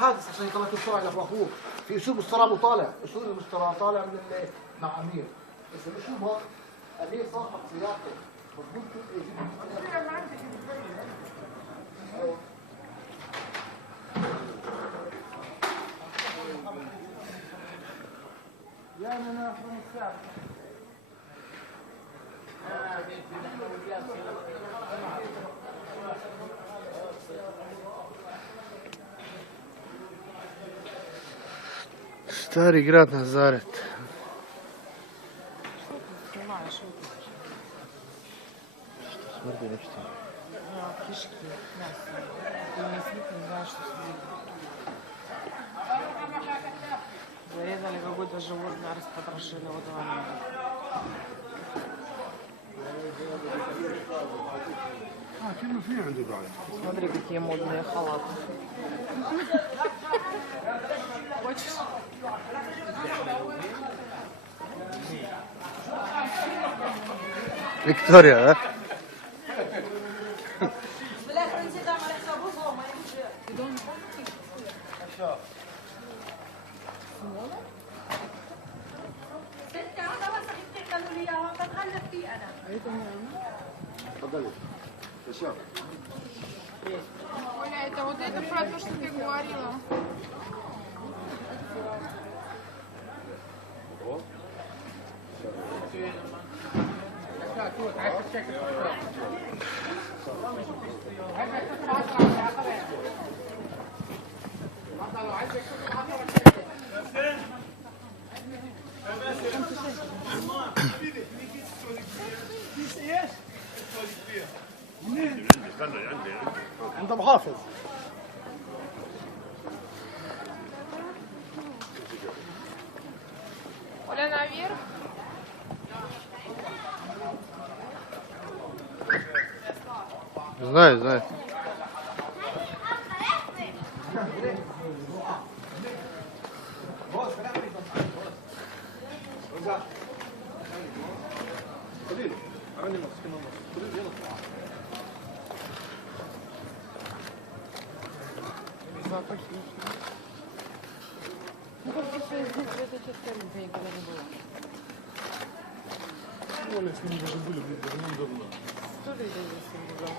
حادث عشان يطلع السرعه اللي في اخوه. في اسلوب الصراع طالع، اسلوب الصراع طالع من مع امير. بس مش هو امير صاحب سيارته مضبوط يا انا من الساعه Stari grad Nazaret. Smrdi nešto. Kiški, meso. Ti ne smite, ne znaš što su vidjeli. Зарезали какое-то животное, распотрошили вот его. كله في عنده بعد. Смотри, какие модные халаты. Хочешь? Виктория, да? تفضلي. تشوف. Оля, это вот это про то, что ты говорила. انت محافظ. Оля, наверх. Знаю, знаю. Запахи. Ну, как будто здесь в этой части рынка никогда не было. Оля, с ними даже были давно-давно. Что ли это здесь не было?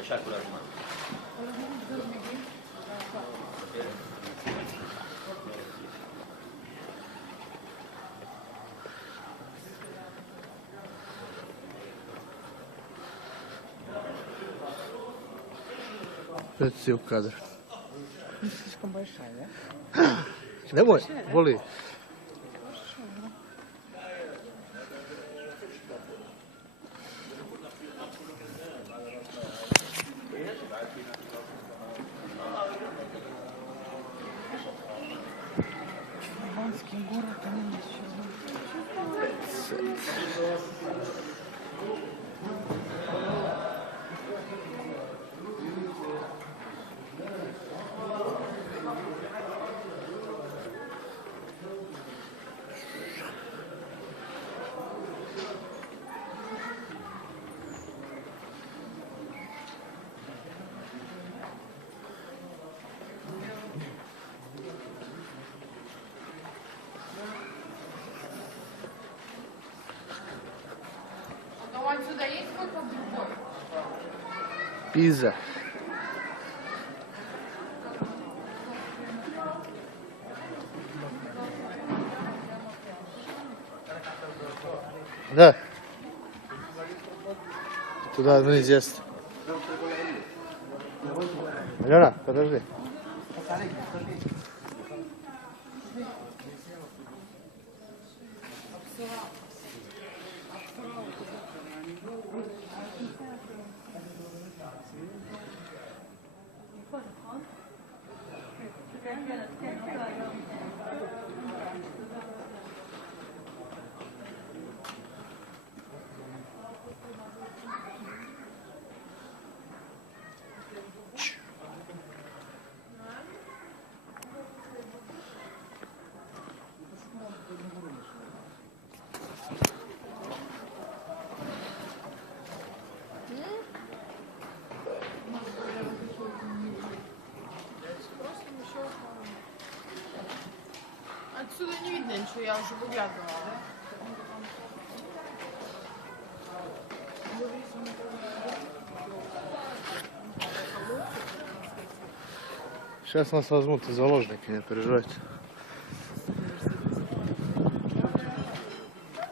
ישר כל הזמן. Прeci u kadar. Слишком большая, да? Nemoj, voli. Албанский город, они ничего. Но отсюда есть выход другой? Pisa. Да. Туда неизвестно. Алена, подожди. отсюда не видно ничего, я уже выглядывала, да? Сейчас нас возьмут в заложники, не переживайте.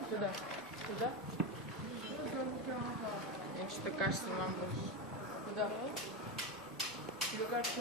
Куда? Туда? Мне что-то кажется, нам больше. Куда? Тебе кажется,